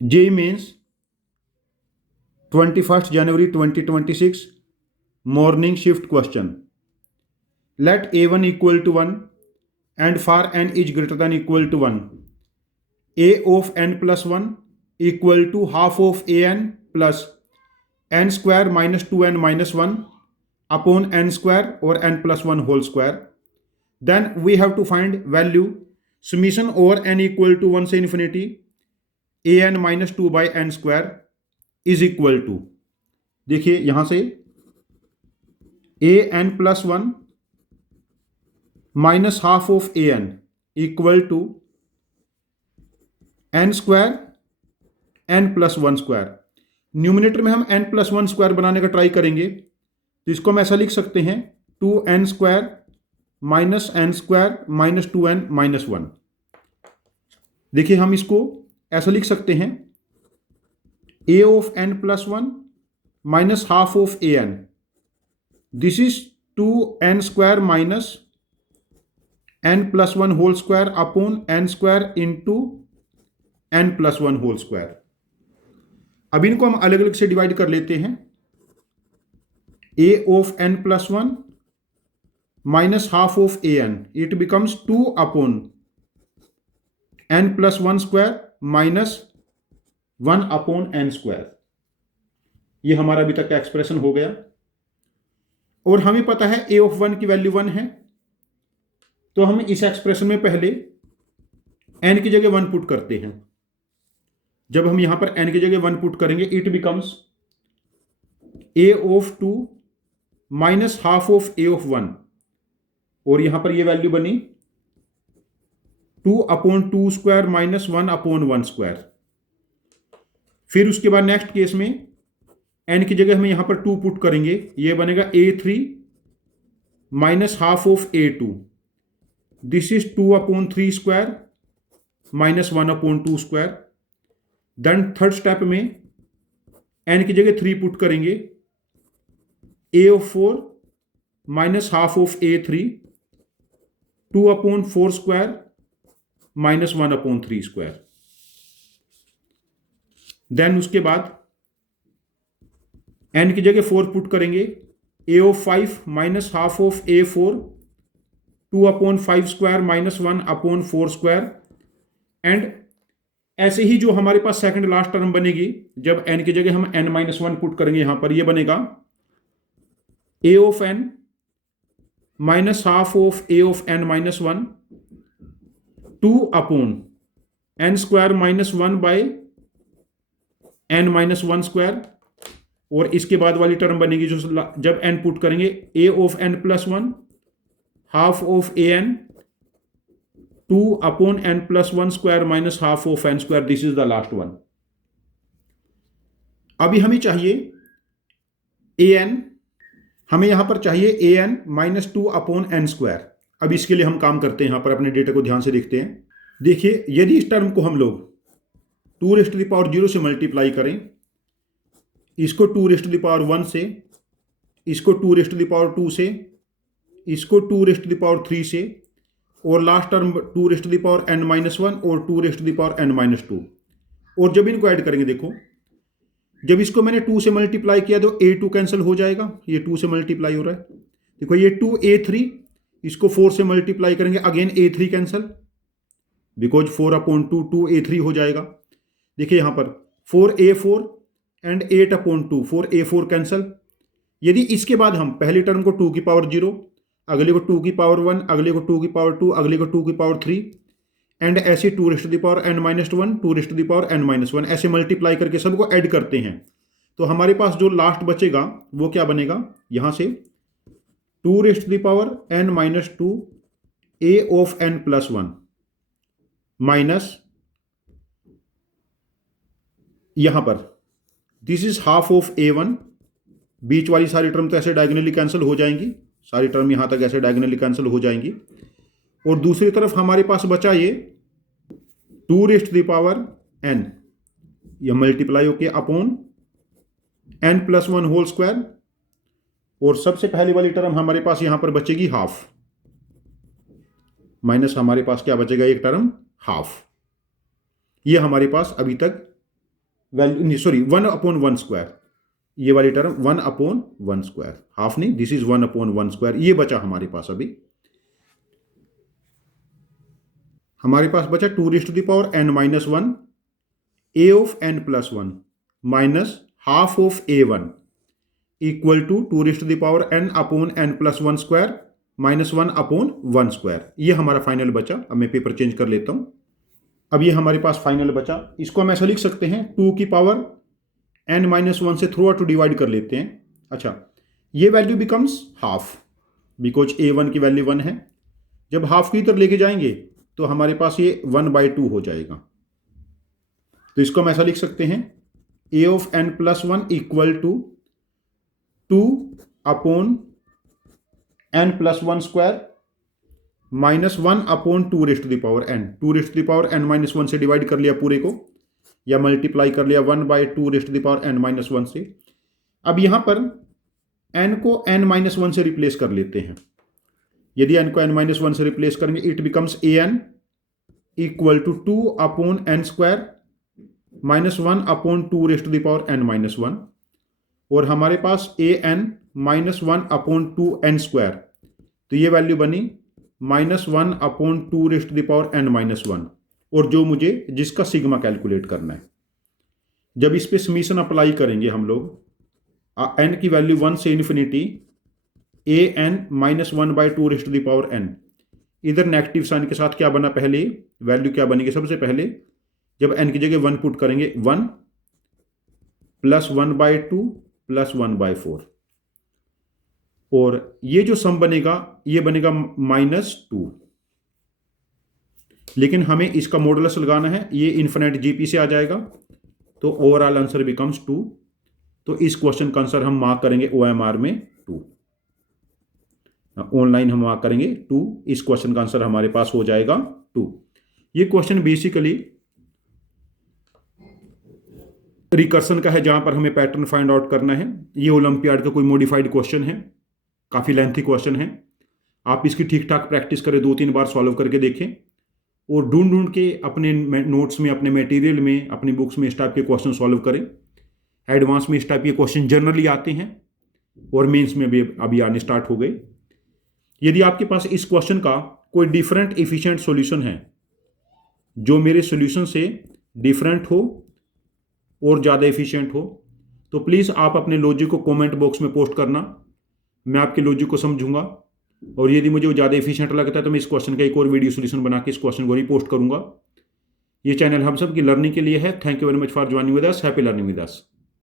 JEE Mains 21st January 2026 morning shift question. Let a1 equal to 1 and for n is greater than equal to 1, a of n plus 1 equal to half of an plus n square minus 2n minus 1 upon n square or n plus 1 whole square. Then we have to find value summation over n equal to 1 से infinity an minus 2 by n square is equal to, देखिए यहां से a n plus 1 minus half of A n equal to n square n plus 1 square. Numerator में हम N plus 1 square बनाने का try करेंगे, तो इसको हम ऐसा लिख सकते हैं 2n square minus N square minus 2n minus 1. देखिए हम इसको ऐसा लिख सकते हैं a of n plus 1 minus half of A N, this is 2n square minus n plus 1 whole square upon n square into n plus 1 whole square. अब इनको हम अलग अलग से डिवाइड कर लेते हैं. a of n plus 1 minus half of A N, it becomes 2 upon n plus 1 square minus 1 upon N square. ये हमारा अभी तक का एक्सप्रेशन हो गया. और हमें पता है a ऑफ 1 की वैल्यू 1 है, तो हम इस एक्सप्रेशन में पहले n की जगह 1 पुट करते हैं. जब हम यहां पर n की जगह 1 पुट करेंगे, it becomes a of 2 minus half of a of 1, और यहां पर ये वैल्यू बनी 2 upon 2 square minus 1 upon 1 square. फिर उसके बाद नेक्स्ट केस में n की जगह हम यहां पर 2 पुट करेंगे, ये बनेगा a3 minus half of a2, this is 2 upon 3 square minus 1 upon 2 square. Then third step में n की जगह 3 पुट करेंगे, a of 4 minus half of a3, 2 upon 4 square minus 1 upon 3 square. Then उसके बाद n की जगह 4 पुट करेंगे, a of 5 minus half of a4, 2 upon 5 square minus 1 upon 4 square. And ऐसे ही जो हमारे पास सेकंड लास्ट टर्म बनेगी, जब n की जगह हम n माइनस 1 पुट करेंगे, यहां पर यह बनेगा a of n minus half of a of n minus 1, 2 upon n square minus 1 by n minus 1 square. और इसके बाद वाली टर्म बनेगी जो जब n पुट करेंगे, a of n plus 1 half of A N, 2 upon n plus 1 square minus half of n square, this is the last one. अभी हमें चाहिए an, हमें यहां पर चाहिए an minus 2 upon n square. अब इसके लिए हम काम करते हैं, यहां पर अपने डेटा को ध्यान से देखते हैं. देखिए यदि इस टर्म को हम लोग 2 रेज़ टू द पावर 0 से मल्टीप्लाई करें, इसको 2 रेज़ टू द पावर 1 से, इसको 2 रेज़ टू द पावर 2 से, इसको 2 रेज़ टू द पावर 3 से, और last term 2 raise to the power n minus 1 और 2 raise to the power n minus 2. और जब इनको ऐड करेंगे, देखो जब इसको मैंने 2 से मल्टीप्लाई किया तो a2 कैंसिल हो जाएगा, ये 2 से मल्टीप्लाई हो रहा है. देखो ये 2a3, इसको 4 से मल्टीप्लाई करेंगे, again a3 cancel, because 4 upon 2 2a3 हो जाएगा. देखिए यहां पर 4a4 and 8 upon 2 4a4 cancel. यदि इसके बाद हम पहली टर्म को 2 की पावर 0, अगले को 2 की पावर 1, अगले को 2 की पावर 2, अगले को 2 की पावर 3, एंड ऐसे 2 raise to the power n minus 1, 2 raise to the power n minus 1, ऐसे मल्टीप्लाई करके सबको ऐड करते हैं, तो हमारे पास जो लास्ट बचेगा वो क्या बनेगा, यहां से 2 raise to the power n minus 2 a of n plus 1 minus, यहां पर this is half of a1. बीच वाली सारी टर्म तो ऐसे डायगोनली कैंसिल हो जाएंगी, सारी टर्म यहां तक ऐसे डायगोनली कैंसिल हो जाएंगी. और दूसरी तरफ हमारे पास बचा ये 2 raise to the power n, यह मल्टीप्लाई होके upon n plus 1 whole square. और सबसे पहली वाली टर्म हमारे पास यहां पर बचेगी हाफ, माइनस हमारे पास क्या बचेगा, एक टर्म हाफ. ये हमारे पास अभी तक वैल्यू, सॉरी 1/1², ये वाली टर्म 1/1², हाफ नहीं, दिस इज 1/1², ये बचा हमारे पास। अभी हमारे पास बचा 2n-1 a of n+1 minus half of a1 equal to 2n/n+1² minus 1/1²। ये हमारा फाइनल बचा। अब मैं पेपर चेंज कर लेता हूं। अब ये हमारे पास फाइनल बचा। इसको हम ऐसा लिख सकते हैं 2n-1 से थ्रू आउट डिवाइड कर लेते हैं। अच्छा, ये value becomes half because a1 की वैल्यू 1 है। जब हाफ की तरफ लेके जाएंगे तो हमारे पास ये 1/2 हो जाएगा। तो इसको हम ऐसा लिख सकते हैं a of n+1 equal to 2/n+1² minus 1/2n। 2n-1 से डिवाइड कर लिया पूरे को, या मल्टीप्लाई कर लिया 1/2n-1 से। अब यहां पर n को n-1 से रिप्लेस कर लेते हैं। यदि n को n-1 से रिप्लेस करेंगे, it becomes an equal to 2/n² minus 1/2n-1, और हमारे पास an माइनस 1/2n², तो ये वैल्यू बनी माइनस 1/2n-1, और जो मुझे जिसका सिग्मा कैलकुलेट करना है। जब इस पे समीशन अप्लाई करेंगे हम लोग, n की वैल्यू 1 से इन्फिनिटी an माइनस 1/2n, इधर नेगेटिव साइन के साथ क्या बना, पहले वैल्यू क्या बनेगी, सबसे पहले जब n की जगह 1 पुट करेंगे 1 प्लस 1/2 प्लस 1/4, और ये जो सम बनेगा ये बनेगा -2। लेकिन हमें इसका मॉडुलस लगाना है, ये इन्फिनिट जीपी से आ जाएगा, तो ओवरऑल आंसर बिकम्स 2। तो इस क्वेश्चन का आंसर हम मार्क करेंगे OMR में 2, ऑनलाइन हम मार्क करेंगे 2। इस क्वेश्चन का आंसर हमारे पास हो जाएगा 2। ये क्वेश्चन बेसिकली रिकर्सन का है, जहां पर हमें पैटर्न फाइंड आउट करना है। ये ओलंपियाड का कोई मॉडिफाइड क्वेश्चन है, काफ़ी लेंथी क्वेश्चन है। आप इसकी ठीक ठाक प्रैक्टिस करें, 2-3 बार सॉल्व करके देखें, और ढूंढ ढूंढ के अपने नोट्स में, अपने मटेरियल में, अपनी बुक्स में इस टाइप के क्वेश्चन सॉल्व करें। एडवांस में इस टाइप के क्वेश्चन जनरली आते हैं, और मेंस में भी अभी आने स्टार्ट हो गए। यदि आपके पास इस क्वेश्चन का कोई डिफरेंट एफिशिएंट सॉल्यूशन है, जो मेरे सॉल्यूशन से डिफरेंट हो और ज़्यादा एफिशिएंट हो, तो प्लीज़ आप अपने लॉजिक को कमेंट बॉक्स में पोस्ट करना। मैं आपके लॉजिक को समझूंगा, और यदि मुझे वो ज़्यादा एफिशिएंट लगता है तो मैं इस क्वेश्चन का एक और वीडियो सॉल्यूशन बना के इस क्वेश्चन को रिपोस्ट करूंगा। ये चैनल हम सब की लर्निंग के लिए है। Thank you very much for joining with us. Happy learning with us.